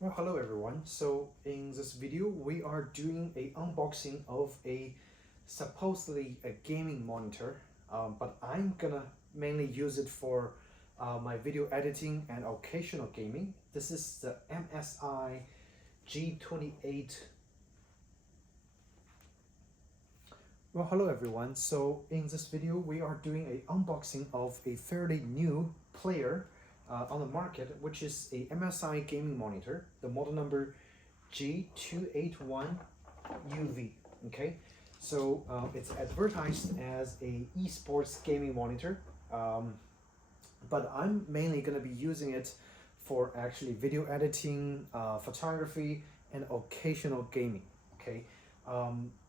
Well, hello everyone. So in this video, we are doing a unboxing of a supposedly a gaming monitor, but I'm gonna mainly use it for my video editing and occasional gaming. This is the MSI G28. Well, hello everyone. So in this video, we are doing a unboxing of a fairly new player on the market, which is a MSI gaming monitor, the model number G281UV. Okay, so it's advertised as a esports gaming monitor, but I'm mainly going to be using it for actually video editing, photography, and occasional gaming. Okay,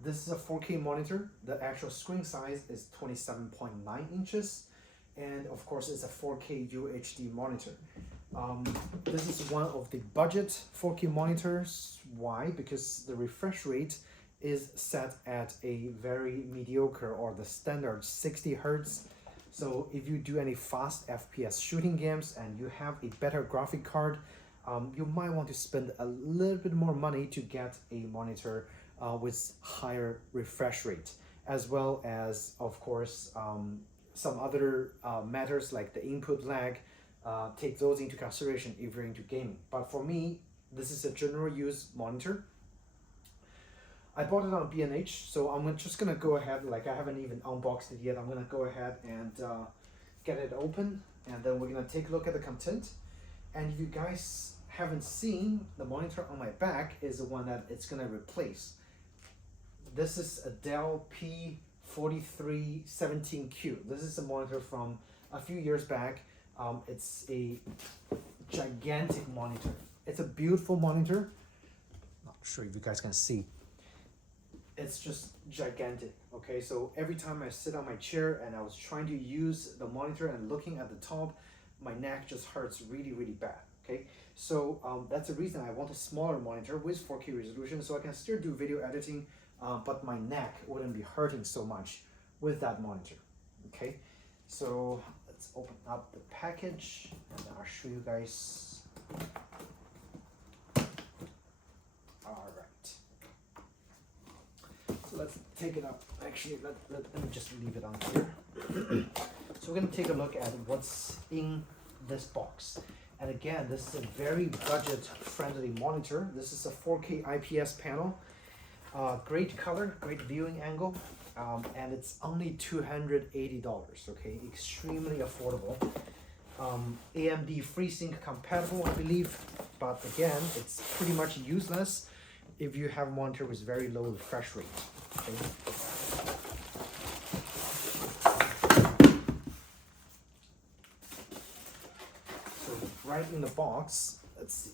this is a 4K monitor. The actual screen size is 27.9 inches, and of course it's a 4K UHD monitor. This is one of the budget 4K monitors. Why? Because the refresh rate is set at a very mediocre or the standard 60 Hertz. So if you do any fast FPS shooting games and you have a better graphic card, you might want to spend a little bit more money to get a monitor with higher refresh rate, as well as, of course, some other matters like the input lag. Take those into consideration if you're into gaming. But for me, this is a general use monitor. I bought it on B&H, so I'm just gonna go ahead, like I haven't even unboxed it yet. I'm gonna go ahead and get it open, and then we're gonna take a look at the content. And if you guys haven't seen, the monitor on my back is the one that it's gonna replace. This is a Dell P4317Q. This is a monitor from a few years back. It's a gigantic monitor. It's a beautiful monitor. Not sure if you guys can see. It's just gigantic. Okay, so every time I sit on my chair and I was trying to use the monitor and looking at the top, my neck just hurts really, really bad. Okay, so that's the reason I want a smaller monitor with 4K resolution, so I can still do video editing, but my neck wouldn't be hurting so much with that monitor. Okay, so let's open up the package and I'll show you guys. All right, so let's take it up. Actually, let me just leave it on here. So we're gonna take a look at what's in this box. And again, this is a very budget-friendly monitor. This is a 4K IPS panel. Great color, great viewing angle, and it's only $280, okay? Extremely affordable. AMD FreeSync compatible, I believe, but again, it's pretty much useless if you have a monitor with very low refresh rate, okay? Right in the box, let's see,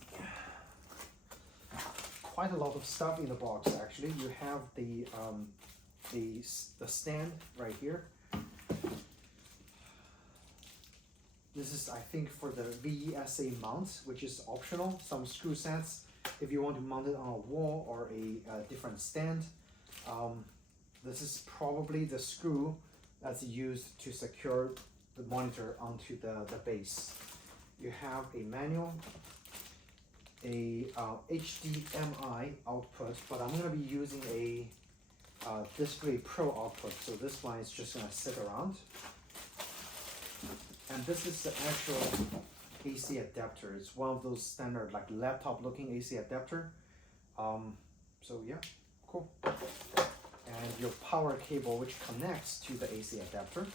quite a lot of stuff in the box actually. You have the stand right here. This is, I think, for the VESA mount, which is optional. Some screw sets if you want to mount it on a wall or a different stand. This is probably the screw that's used to secure the monitor onto the base. You have a manual, a HDMI output, but I'm going to be using a Display Pro output, so this one is just going to sit around. And this is the actual AC adapter. It's one of those standard like laptop looking AC adapter. So yeah, cool. And your power cable which connects to the AC adapter.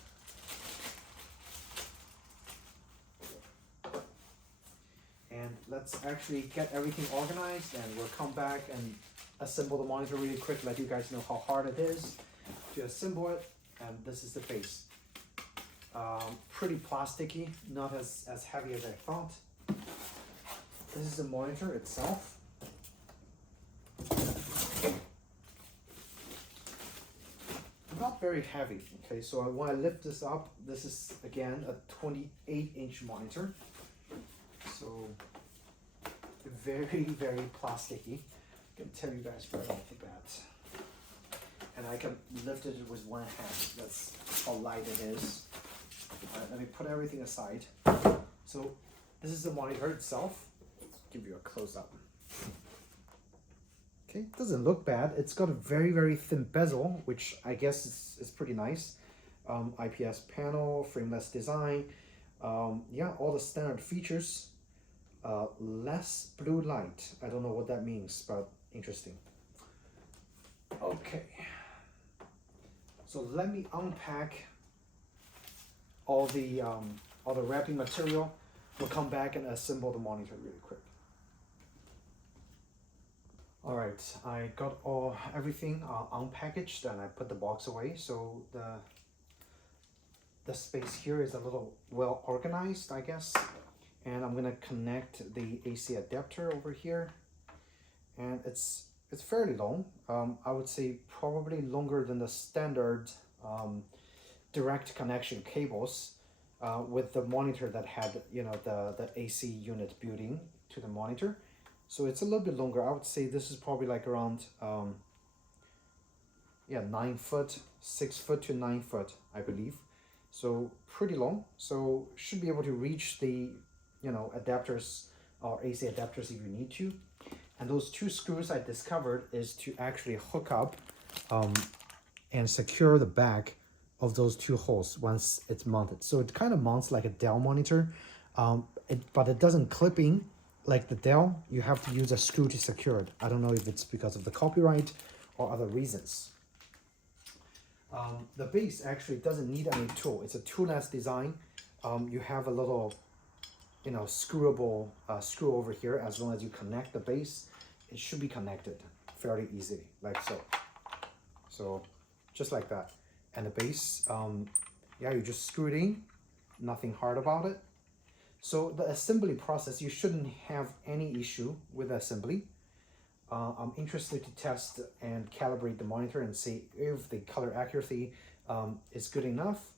And let's actually get everything organized, and we'll come back and assemble the monitor really quick, let you guys know how hard it is to assemble it. And this is the base. Pretty plasticky, not as heavy as I thought. This is the monitor itself. Not very heavy, okay, so when I lift this up, this is again a 28-inch monitor. So very, very plasticky. I can tell you guys right off the bat. And I can lift it with one hand. That's how light it is. All right, let me put everything aside. So this is the monitor itself. give you a close-up. Okay, doesn't look bad. It's got a very, very thin bezel, which I guess is pretty nice. IPS panel, frameless design. Yeah, all the standard features. Less blue light. I don't know what that means, but interesting. Okay. So let me unpack all the wrapping material. We'll come back and assemble the monitor really quick. All right, I got everything unpackaged and I put the box away. So the space here is a little well organized, I guess. And I'm gonna connect the AC adapter over here. And it's fairly long. I would say probably longer than the standard direct connection cables with the monitor that had, you know, the AC unit built in to the monitor. So it's a little bit longer. I would say this is probably like around, yeah, 9 foot, 6 foot to 9 foot, I believe. So pretty long. So should be able to reach the, you know, adapters or AC adapters if you need to. And those 2 screws I discovered is to actually hook up and secure the back of those 2 holes once it's mounted. So it kind of mounts like a Dell monitor, but it doesn't clip in like the Dell. You have to use a screw to secure it. I don't know if it's because of the copyright or other reasons. The base actually doesn't need any tool. It's a toolless design. You have a little, you know, screwable screw over here. As long as you connect the base, it should be connected fairly easily, like so. So just like that. And the base, yeah, you just screw it in, nothing hard about it. So the assembly process, you shouldn't have any issue with assembly. I'm interested to test and calibrate the monitor and see if the color accuracy is good enough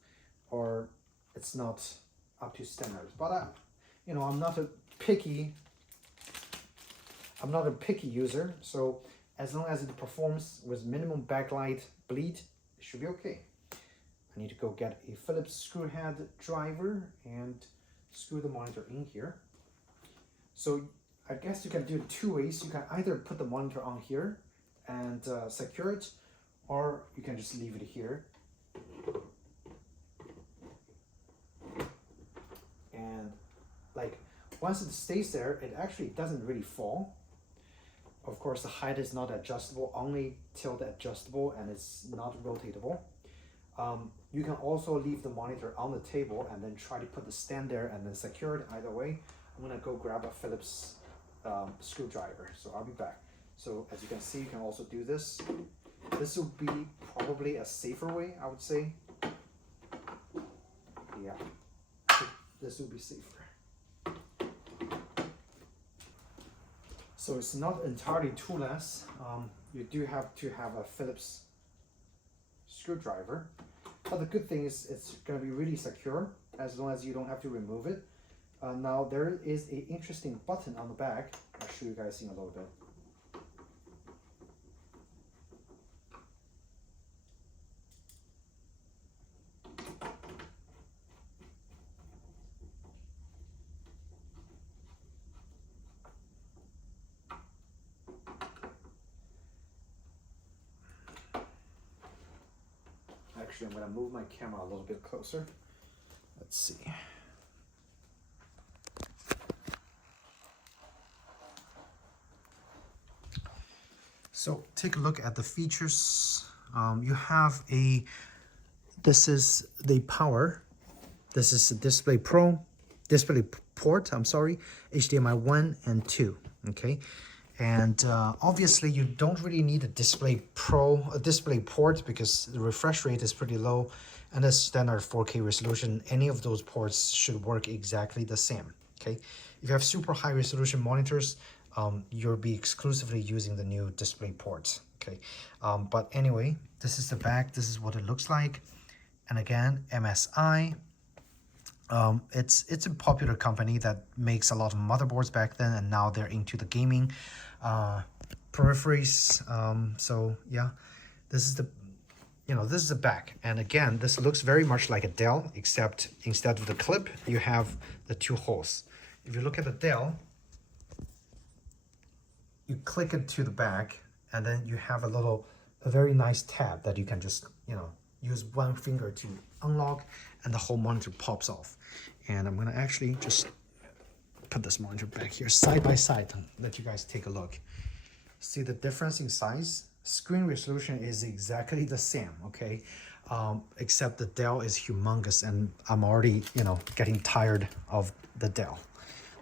or it's not up to standards. But you know, I'm not a picky user, so as long as it performs with minimum backlight bleed, it should be okay. I need to go get a Phillips screw head driver and screw the monitor in here. So I guess you can do it 2 ways. You can either put the monitor on here and secure it, or you can just leave it here. And like once it stays there, it actually doesn't really fall. Of course, the height is not adjustable, only tilt adjustable, and it's not rotatable. You can also leave the monitor on the table and then try to put the stand there and then secure it. Either way, I'm gonna go grab a Phillips screwdriver, so I'll be back. So as you can see, you can also do this. This will be probably a safer way, I would say. Yeah, this will be safer. So it's not entirely toolless. You do have to have a Phillips screwdriver. But the good thing is it's going to be really secure as long as you don't have to remove it. Now there is an interesting button on the back. I'll show you guys in a little bit. Actually, I'm going to move my camera a little bit closer. Let's see. So take a look at the features. You have this is the power. This is the display port, I'm sorry, HDMI 1 and 2, okay? And obviously you don't really need a display port because the refresh rate is pretty low and a standard 4K resolution. Any of those ports should work exactly the same, okay? If you have super high resolution monitors, you'll be exclusively using the new display ports, okay? But anyway, this is the back, this is what it looks like. And again, MSI. It's a popular company that makes a lot of motherboards back then, and now they're into the gaming peripheries. So yeah, this is the back. And again, this looks very much like a Dell, except instead of the clip, you have the 2 holes. If you look at the Dell, click it to the back, and then you have a very nice tab that you can just, you know, use one finger to unlock, and the whole monitor pops off. And I'm gonna actually just put this monitor back here side by side and let you guys take a look. See the difference in size? Screen resolution is exactly the same, okay? Except the Dell is humongous, and I'm already, you know, getting tired of the Dell.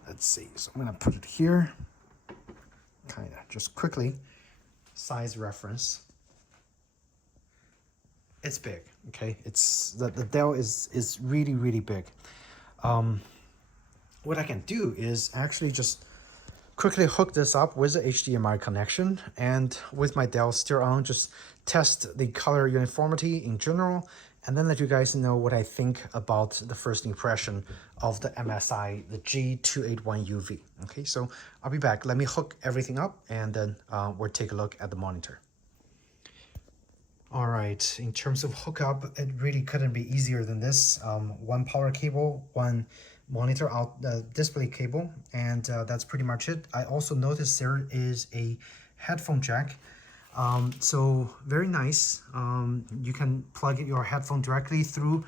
Let's see, so I'm gonna put it here, kind of just quickly, size reference. It's big, okay? It's the Dell is really, really big. What I can do is actually just quickly hook this up with the HDMI connection, and with my Dell still on, just test the color uniformity in general, and then let you guys know what I think about the first impression of the MSI, the G281UV. Okay, so I'll be back. Let me hook everything up, and then we'll take a look at the monitor. All right, in terms of hookup, it really couldn't be easier than this. One power cable, one monitor out display cable, and that's pretty much it. I also noticed there is a headphone jack, so very nice. You can plug your headphone directly through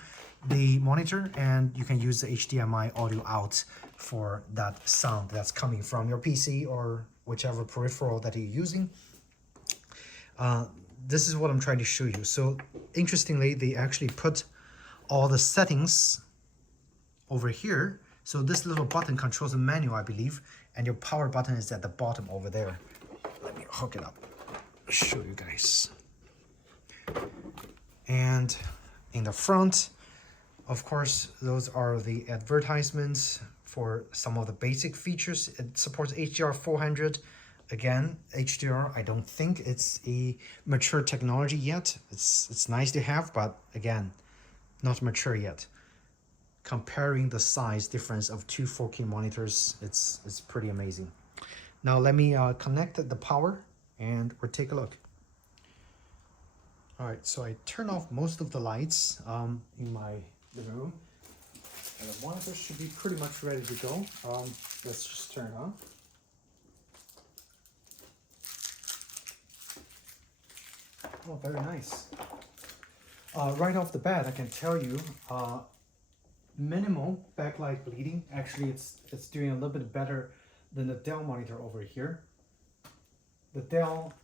the monitor, and you can use the HDMI audio out for that sound that's coming from your PC or whichever peripheral that you're using. This is what I'm trying to show you. So interestingly, they actually put all the settings over here. So this little button controls the menu, I believe, and your power button is at the bottom over there. Let me hook it up, show you guys. And in the front, of course, those are the advertisements for some of the basic features. It supports HDR 400. Again, HDR, I don't think it's a mature technology yet. It's nice to have, but again, not mature yet. Comparing the size difference of two 4K monitors, it's pretty amazing. Now let me connect the power, and we'll take a look. All right, so I turn off most of the lights in my living room, and the monitor should be pretty much ready to go. Let's just turn it on. Oh, very nice. Right off the bat, I can tell you, minimal backlight bleeding. Actually, it's doing a little bit better than the Dell monitor over here. The Dell,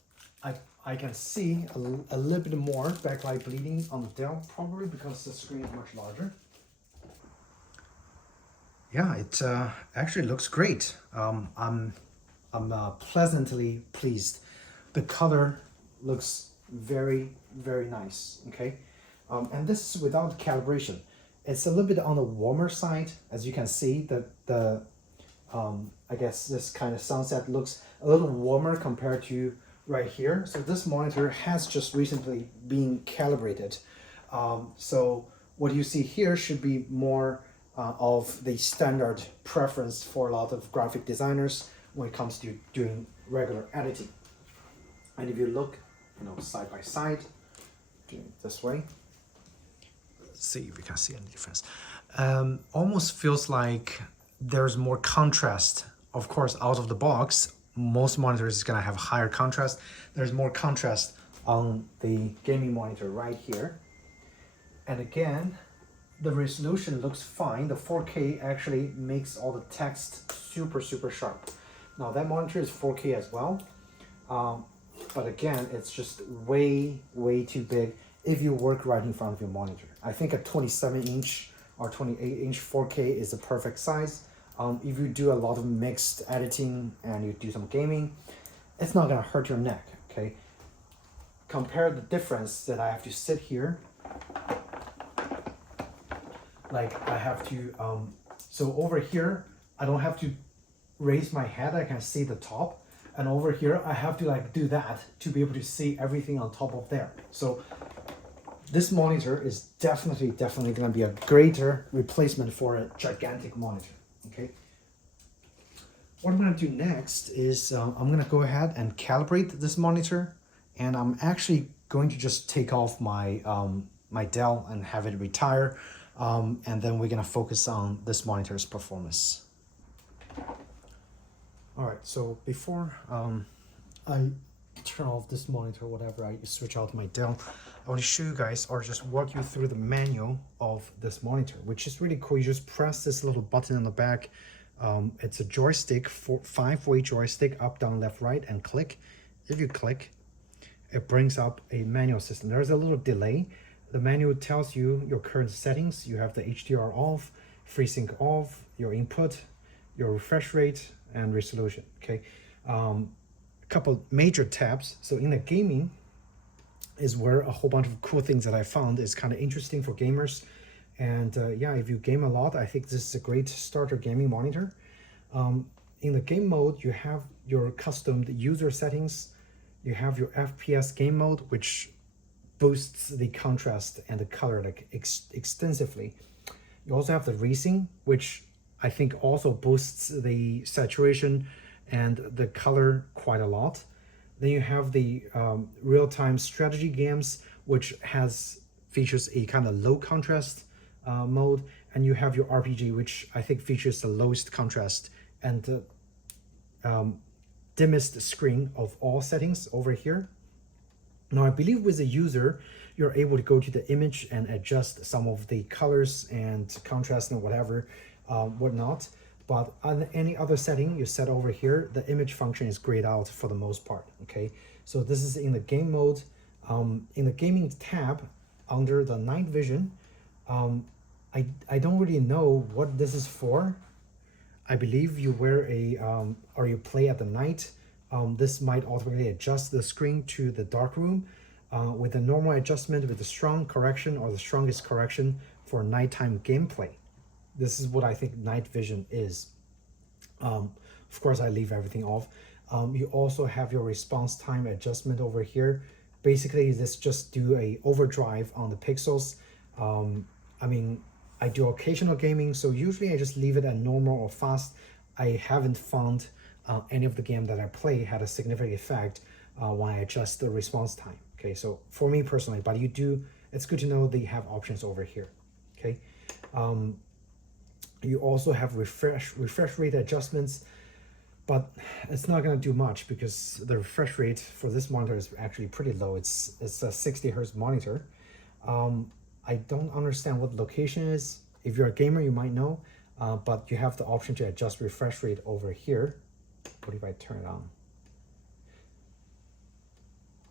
I can see a little bit more backlight bleeding on the Dell, probably because the screen is much larger. Yeah, it actually looks great. I'm pleasantly pleased. The color looks very, very nice. Okay, and this is without calibration. It's a little bit on the warmer side, as you can see. I guess this kind of sunset looks a little warmer compared to right here. So this monitor has just recently been calibrated. So what you see here should be more of the standard preference for a lot of graphic designers when it comes to doing regular editing. And if you look, you know, side by side, doing it this way, let's see if we can see any difference. Almost feels like there's more contrast. Of course, out of the box, most monitors is gonna have higher contrast. There's more contrast on the gaming monitor right here. And again, the resolution looks fine. The 4K actually makes all the text super, super sharp. Now that monitor is 4K as well. But again, it's just way, way too big if you work right in front of your monitor. I think a 27-inch or 28-inch 4K is the perfect size. If you do a lot of mixed editing and you do some gaming, it's not gonna hurt your neck, okay? Compare the difference that I have to sit here. Like I have to, so over here, I don't have to raise my head, I can see the top. And over here, I have to like do that to be able to see everything on top of there. So this monitor is definitely gonna be a greater replacement for a gigantic monitor, okay? What I'm gonna do next is I'm gonna go ahead and calibrate this monitor, and I'm actually going to just take off my, my Dell and have it retire, and then we're gonna focus on this monitor's performance. All right, so before I turn off this monitor, whatever, I switch out my Dell, I want to show you guys or just walk you through the manual of this monitor, which is really cool. You just press this little button on the back. It's a joystick, five-way joystick, up, down, left, right, and click. If you click, it brings up a manual system. There's a little delay. The manual tells you your current settings. You have the HDR off, FreeSync off, your input, your refresh rate, and resolution. Okay, a couple major tabs. So in the gaming is where a whole bunch of cool things that I found is kind of interesting for gamers. And yeah, if you game a lot, I think this is a great starter gaming monitor. In the game mode, you have your custom user settings. You have your FPS game mode, which boosts the contrast and the color like extensively. You also have the racing, which I think also boosts the saturation and the color quite a lot. Then you have the real-time strategy games, which features a kind of low contrast mode, and you have your RPG, which I think features the lowest contrast and dimmest screen of all settings over here. Now I believe with the user, you're able to go to the image and adjust some of the colors and contrast and whatever, whatnot. But on any other setting you set over here, the image function is grayed out for the most part, okay? So this is in the game mode. In the gaming tab, under the night vision, I don't really know what this is for. I believe you wear or you play at the night. This might automatically adjust the screen to the dark room with the normal adjustment with the strong correction or the strongest correction for nighttime gameplay. This is what I think night vision is. Of course, I leave everything off. You also have your response time adjustment over here. Basically, this just do a overdrive on the pixels. I mean, I do occasional gaming, so usually I just leave it at normal or fast. I haven't found any of the game that I play had a significant effect when I adjust the response time. Okay, so for me personally, but it's good to know that you have options over here. Okay. You also have refresh rate adjustments, but it's not going to do much because the refresh rate for this monitor is actually pretty low. It's a 60 hertz monitor. I don't understand what location is. If you're a gamer, you might know, but you have the option to adjust refresh rate over here. What if I turn it on?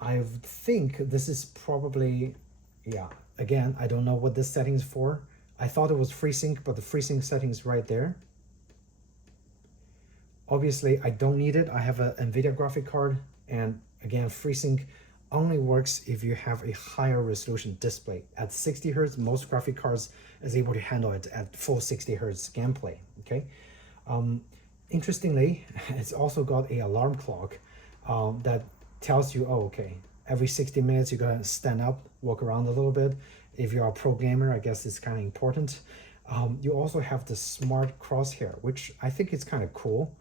I think this is probably, yeah, again, I don't know what this setting is for. I thought it was FreeSync, but the FreeSync setting is right there. Obviously, I don't need it. I have an NVIDIA graphic card, and again, FreeSync only works if you have a higher resolution display. At 60 hertz, most graphic cards is able to handle it at full 60 hertz gameplay, okay? Interestingly, it's also got a alarm clock that tells you, oh, okay, every 60 minutes you're gonna stand up, walk around a little bit. If you're a pro gamer, I guess it's kind of important. You also have the smart crosshair, which I think is kind of cool.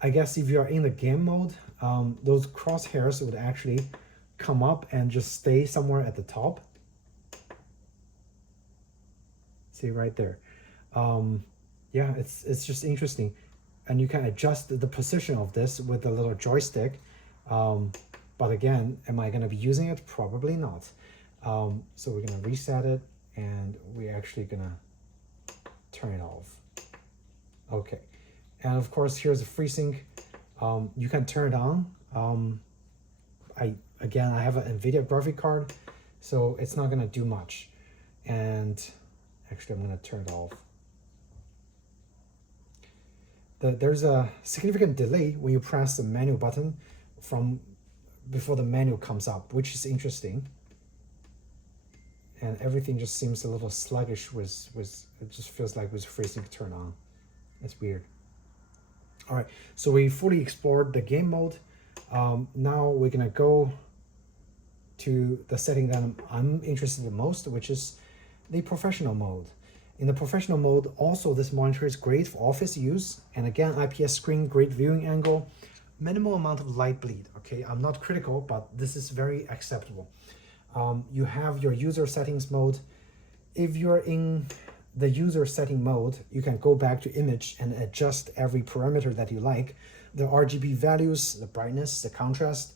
I guess if you're in the game mode, those crosshairs would actually come up and just stay somewhere at the top. See right there. Yeah, it's just interesting. And you can adjust the position of this with a little joystick. But again, am I going to be using it? Probably not. So we're going to reset it, and we're actually going to turn it off. Okay. And of course, here's a FreeSync. You can turn it on. I have an NVIDIA graphic card, so it's not going to do much. And actually, I'm going to turn it off. There's a significant delay when you press the menu button from before the menu comes up, which is interesting. And everything just seems a little sluggish it just feels like with FreeSync turn on. That's weird. All right, so we fully explored the game mode. Now we're gonna go to the setting that I'm interested in the most, which is the professional mode. In the professional mode, also this monitor is great for office use. And again, IPS screen, great viewing angle, minimal amount of light bleed. Okay, I'm not critical, but this is very acceptable. You have your user settings mode. If you're in the user setting mode, you can go back to image and adjust every parameter that you like. The RGB values, the brightness, the contrast.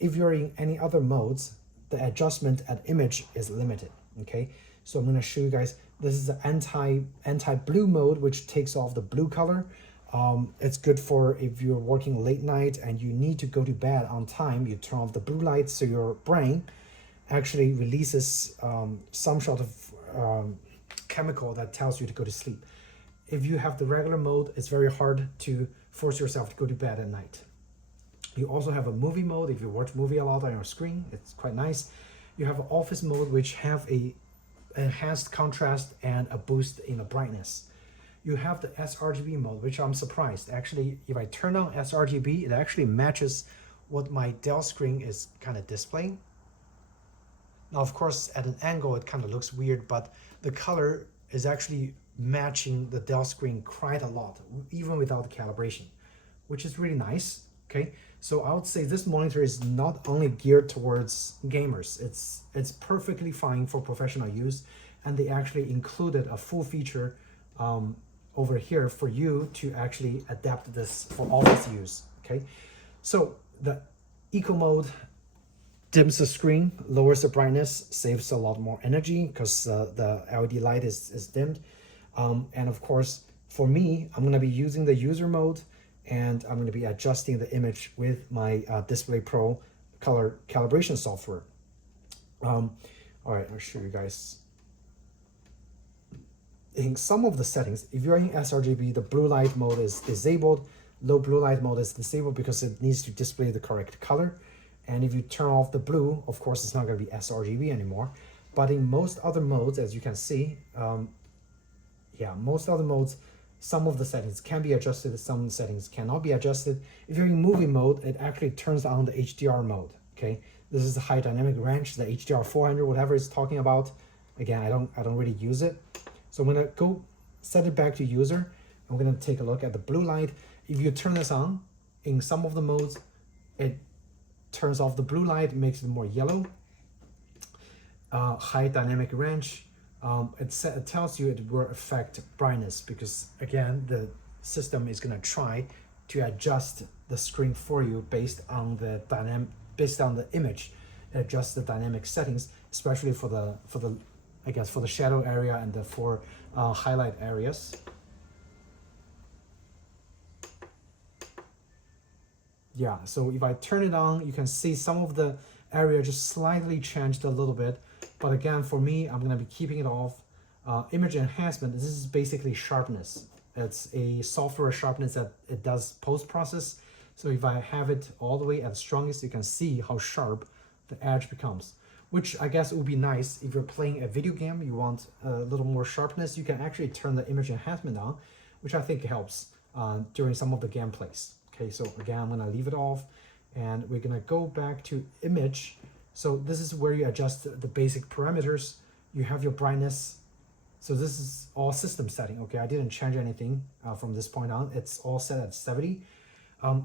If you're in any other modes, the adjustment at image is limited, okay? So I'm gonna show you guys, this is the anti-blue mode, which takes off the blue color. It's good for if you're working late night and you need to go to bed on time, you turn off the blue light so your brain actually releases some sort of chemical that tells you to go to sleep. If you have the regular mode, it's very hard to force yourself to go to bed at night. You also have a movie mode. If you watch movie a lot on your screen, it's quite nice. You have an office mode, which have a enhanced contrast and a boost in the brightness. You have the sRGB mode, which I'm surprised. Actually, if I turn on sRGB, it actually matches what my Dell screen is kind of displaying. Now, of course, at an angle, it kind of looks weird, but the color is actually matching the Dell screen quite a lot, even without the calibration, which is really nice, okay? So I would say this monitor is not only geared towards gamers, it's perfectly fine for professional use, and they actually included a full feature over here for you to actually adapt this for office use, okay? So the eco mode dims the screen, lowers the brightness, saves a lot more energy because the LED light is dimmed. And of course, for me, I'm gonna be using the user mode, and I'm gonna be adjusting the image with my Display Pro color calibration software. All right, I'll show you guys. In some of the settings, if you're in sRGB, the blue light mode is disabled. Low blue light mode is disabled because it needs to display the correct color. And if you turn off the blue, of course, it's not going to be sRGB anymore. But in most other modes, as you can see, most other modes, some of the settings can be adjusted, some settings cannot be adjusted. If you're in movie mode, it actually turns on the HDR mode, okay? This is the high dynamic range, the HDR 400, whatever it's talking about. Again, I don't really use it. So I'm gonna go set it back to user. I'm gonna take a look at the blue light. If you turn this on, in some of the modes, it turns off the blue light, makes it more yellow. High dynamic range, it tells you it will affect brightness because again, the system is gonna try to adjust the screen for you based on the image, adjust the dynamic settings, especially for the shadow area and the four highlight areas. Yeah, so if I turn it on, you can see some of the area just slightly changed a little bit. But again, for me, I'm gonna be keeping it off. Image enhancement, this is basically sharpness. It's a software sharpness that it does post-process. So if I have it all the way at the strongest, you can see how sharp the edge becomes, which I guess would be nice if you're playing a video game, you want a little more sharpness, you can actually turn the image enhancement on, which I think helps during some of the gameplays. Okay, so again, I'm gonna leave it off and we're gonna go back to image. So this is where you adjust the basic parameters. You have your brightness. So this is all system setting. Okay, I didn't change anything from this point on. It's all set at 70.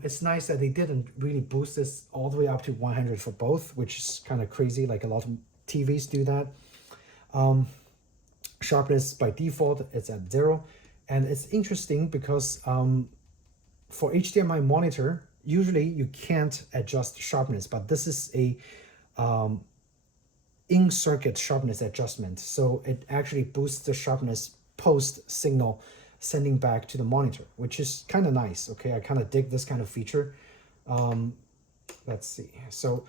It's nice that they didn't really boost this all the way up to 100 for both, which is kind of crazy. Like a lot of TVs do that. Sharpness by default, it's at 0. And it's interesting because for HDMI monitor, usually you can't adjust sharpness, but this is a in-circuit sharpness adjustment. So it actually boosts the sharpness post signal sending back to the monitor, which is kind of nice. Okay, I kind of dig this kind of feature. Let's see. So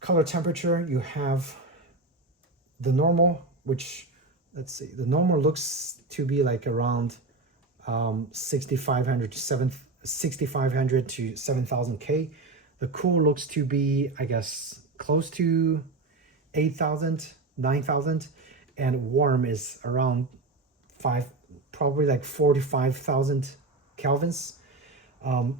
color temperature, you have the normal, which, let's see, the normal looks to be like around 6,500 to 7,000 K. The cool looks to be, I guess, close to 8,000, 9,000, and warm is around probably like 45,000 Kelvins.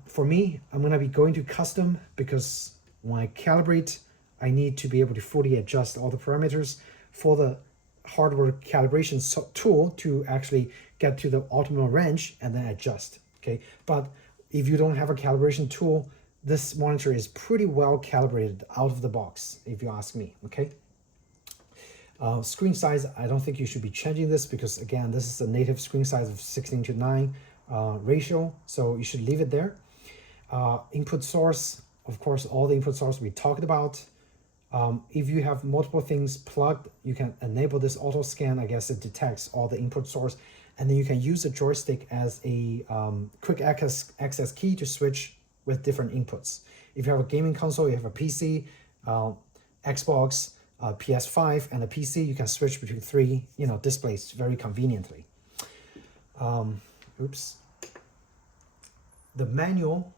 For me, I'm gonna be going to custom because when I calibrate, I need to be able to fully adjust all the parameters for the hardware calibration tool to actually get to the optimal range and then adjust, okay? But if you don't have a calibration tool, this monitor is pretty well calibrated out of the box, if you ask me, okay? Screen size, I don't think you should be changing this because again, this is a native screen size of 16:9 ratio, so you should leave it there. Input source, of course, all the input source we talked about. If you have multiple things plugged, you can enable this auto scan. I guess it detects all the input source, and then you can use the joystick as a quick access key to switch with different inputs. If you have a gaming console, you have a PC, Xbox, PS5, and a PC, you can switch between three, displays very conveniently. Oops. The manual,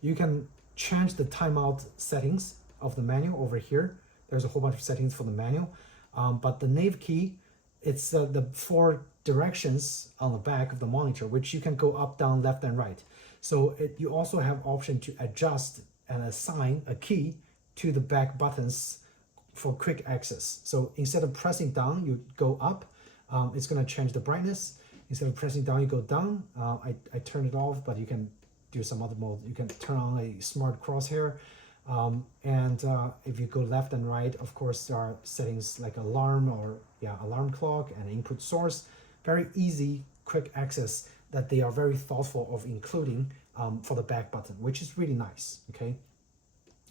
you can change the timeout settings of the manual over here. There's a whole bunch of settings for the manual, but the nav key, it's the 4 directions on the back of the monitor, which you can go up, down, left, and right. So you also have option to adjust and assign a key to the back buttons for quick access. So instead of pressing down, you go up. It's going to change the brightness. Instead of pressing down, you go down. I turned it off, but you can do some other mode. You can turn on a smart crosshair. And if you go left and right, of course, there are settings like alarm or alarm clock and input source. Very easy, quick access that they are very thoughtful of including for the back button, which is really nice. Okay.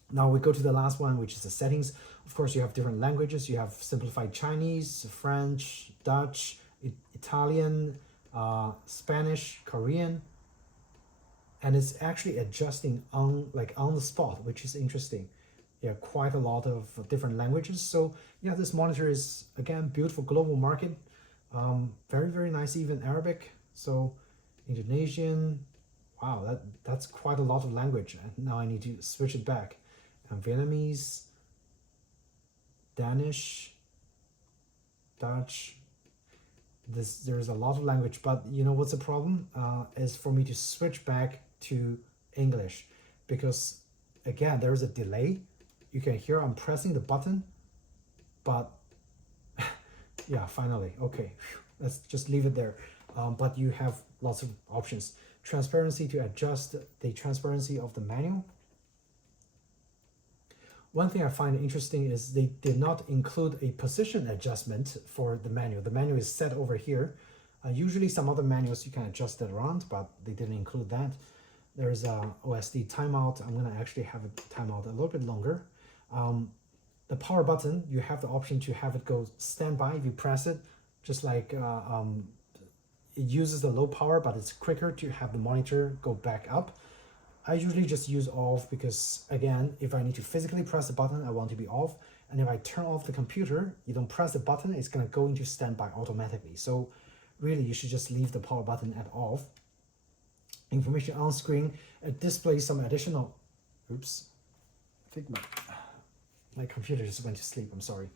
Now we go to the last one, which is the settings. Of course, you have different languages. You have simplified Chinese, French, Dutch, Italian, Spanish, Korean, and it's actually adjusting on the spot, which is interesting. Yeah, quite a lot of different languages. So yeah, this monitor is again beautiful global market. Very, very nice, even Arabic. So Indonesian. Wow, that's quite a lot of language. And now I need to switch it back. Vietnamese, Danish, Dutch. There's a lot of language, but you know what's the problem? Is for me to switch back to English, because again there is a delay. You can hear I'm pressing the button, but yeah, finally, okay, let's just leave it there. But you have lots of options. Transparency, to adjust the transparency of the manual. One thing I find interesting is they did not include a position adjustment for the manual. The manual is set over here. Usually some other manuals you can adjust it around, but they didn't include that. There's a OSD timeout. I'm gonna actually have a timeout a little bit longer. The power button, you have the option to have it go standby if you press it, just like it uses the low power, but it's quicker to have the monitor go back up. I usually just use off because, again, if I need to physically press the button, I want to be off. And if I turn off the computer, you don't press the button, it's going to go into standby automatically. So really, you should just leave the power button at off. Information on screen, it displays some additional, oops, I think my computer just went to sleep, I'm sorry.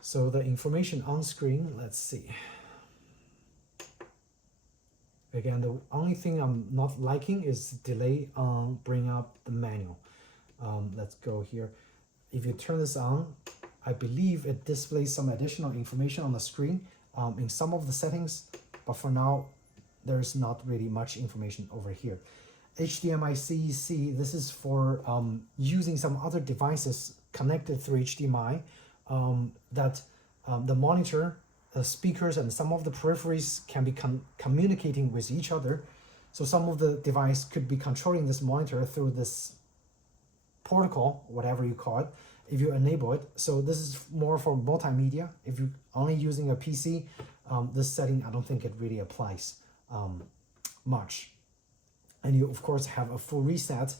So the information on screen, let's see. Again, the only thing I'm not liking is delay on bring up the manual. Let's go here. If you turn this on, I believe it displays some additional information on the screen in some of the settings, but for now, there's not really much information over here. HDMI CEC, this is for using some other devices connected through HDMI that the monitor, speakers, and some of the peripheries can be communicating with each other. So some of the device could be controlling this monitor through this protocol, whatever you call it, if you enable it. So this is more for multimedia. If you're only using a PC, this setting, I don't think it really applies much. And you, of course, have a full reset.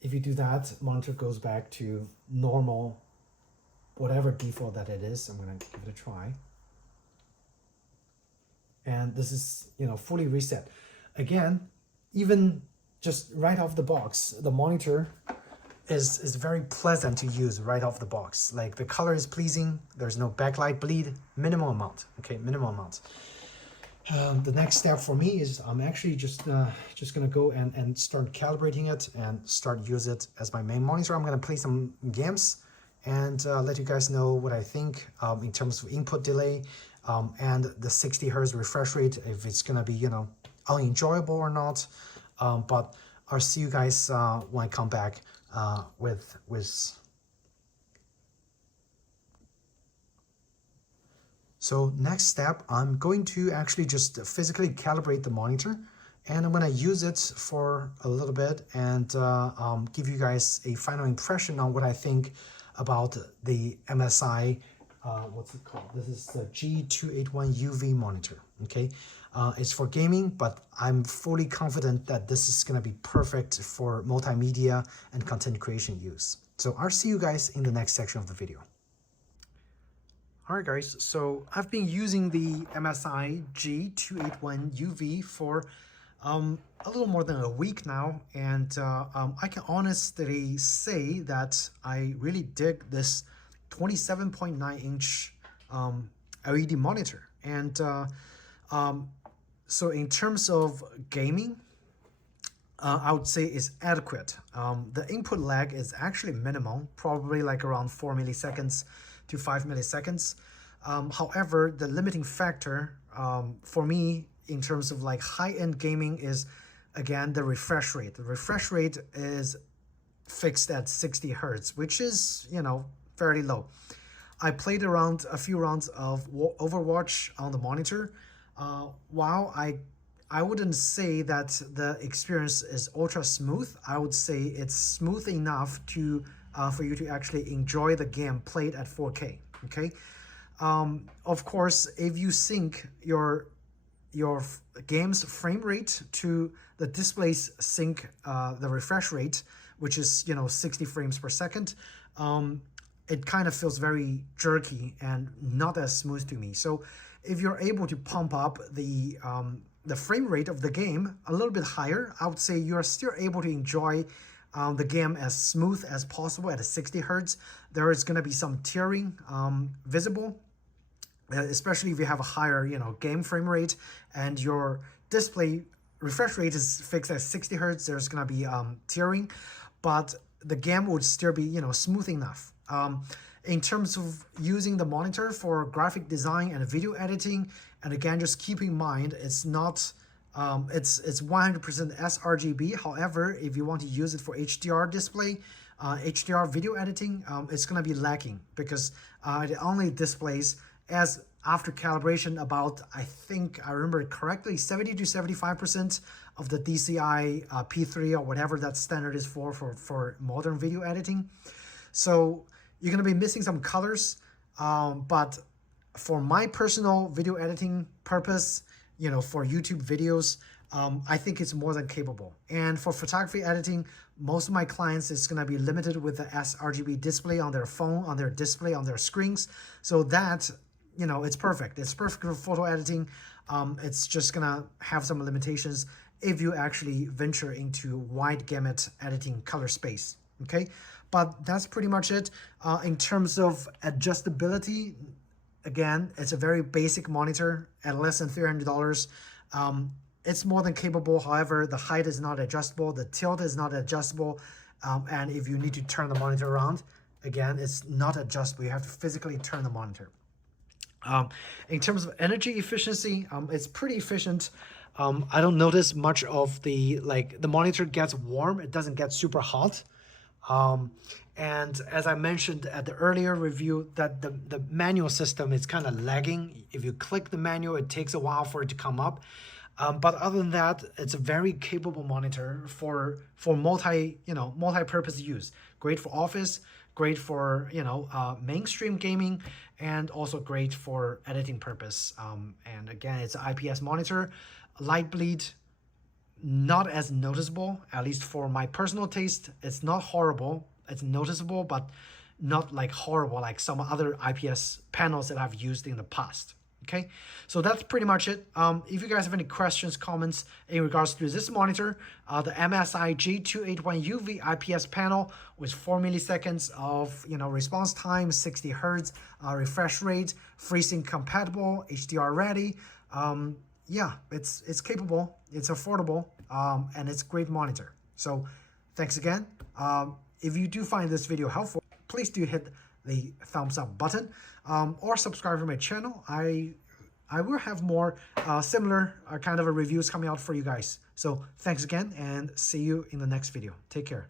If you do that, monitor goes back to normal, whatever default that it is. I'm going to give it a try. And this is, fully reset. Again, even just right off the box, the monitor is very pleasant to use right off the box. Like the color is pleasing. There's no backlight bleed. Minimal amount. Okay, minimal amount. The next step for me is I'm actually just gonna go and start calibrating it and start use it as my main monitor. I'm gonna play some games and let you guys know what I think in terms of input delay and the 60 Hertz refresh rate, if it's gonna be unenjoyable or not. But I'll see you guys when I come back with So next step, I'm going to actually just physically calibrate the monitor, and I'm going to use it for a little bit and give you guys a final impression on what I think about the MSI, what's it called? This is the G281UV monitor, okay? It's for gaming, but I'm fully confident that this is going to be perfect for multimedia and content creation use. So I'll see you guys in the next section of the video. Alright guys, so I've been using the MSI G281UV for a little more than a week now, and I can honestly say that I really dig this 27.9 inch LED monitor. And so in terms of gaming, I would say is adequate. The input lag is actually minimal, probably like around 4 milliseconds to 5 milliseconds. However, the limiting factor for me in terms of like high-end gaming is, again, the refresh rate. The refresh rate is fixed at 60 hertz, which is, you know, fairly low. I played around a few rounds of Overwatch on the monitor. While I wouldn't say that the experience is ultra smooth, I would say it's smooth enough to for you to actually enjoy the game played at 4K. Okay, of course, if you sync your game's frame rate to the display's sync the refresh rate, which is 60 frames per second, it kind of feels very jerky and not as smooth to me. So if you're able to pump up the frame rate of the game a little bit higher, I would say you're still able to enjoy the game as smooth as possible at a 60 hertz. There is going to be some tearing visible, especially if you have a higher game frame rate and your display refresh rate is fixed at 60 hertz. There's going to be tearing, but the game would still be smooth enough. In terms of using the monitor for graphic design and video editing, and again, just keep in mind, it's not, it's 100% sRGB. However, if you want to use it for HDR display, HDR video editing, it's going to be lacking because it only displays as after calibration about, I think I remember correctly, 70 to 75% of the DCI P3 or whatever that standard is for modern video editing. So you're going to be missing some colors, but for my personal video editing purpose, for YouTube videos, I think it's more than capable. And for photography editing, most of my clients is going to be limited with the sRGB display on their phone, on their display, on their screens. So that, it's perfect. It's perfect for photo editing. It's just going to have some limitations if you actually venture into wide gamut editing color space. Okay, but that's pretty much it. In terms of adjustability, again, it's a very basic monitor at less than $300. It's more than capable. However, the height is not adjustable, the tilt is not adjustable, and if you need to turn the monitor around, again, it's not adjustable. You have to physically turn the monitor. In terms of energy efficiency, it's pretty efficient. I don't notice much of the monitor gets warm. It doesn't get super hot. And as I mentioned at the earlier review, that the manual system is kind of lagging. If you click the manual, it takes a while for it to come up. But other than that, it's a very capable monitor for multi-purpose use. Great for office, great for mainstream gaming, and also great for editing purpose. And again, it's an IPS monitor. Light bleed, not as noticeable, at least for my personal taste. It's not horrible. It's noticeable, but not like horrible like some other IPS panels that I've used in the past. Okay, so that's pretty much it. If you guys have any questions, comments in regards to this monitor, the MSI G281UV IPS panel with 4 milliseconds of response time, 60 hertz, refresh rate, FreeSync compatible, HDR ready. Yeah, it's capable, it's affordable, and it's a great monitor. So thanks again. If you do find this video helpful, please do hit the thumbs up button, or subscribe to my channel. I will have more similar kind of reviews coming out for you guys. So thanks again, and see you in the next video. Take care.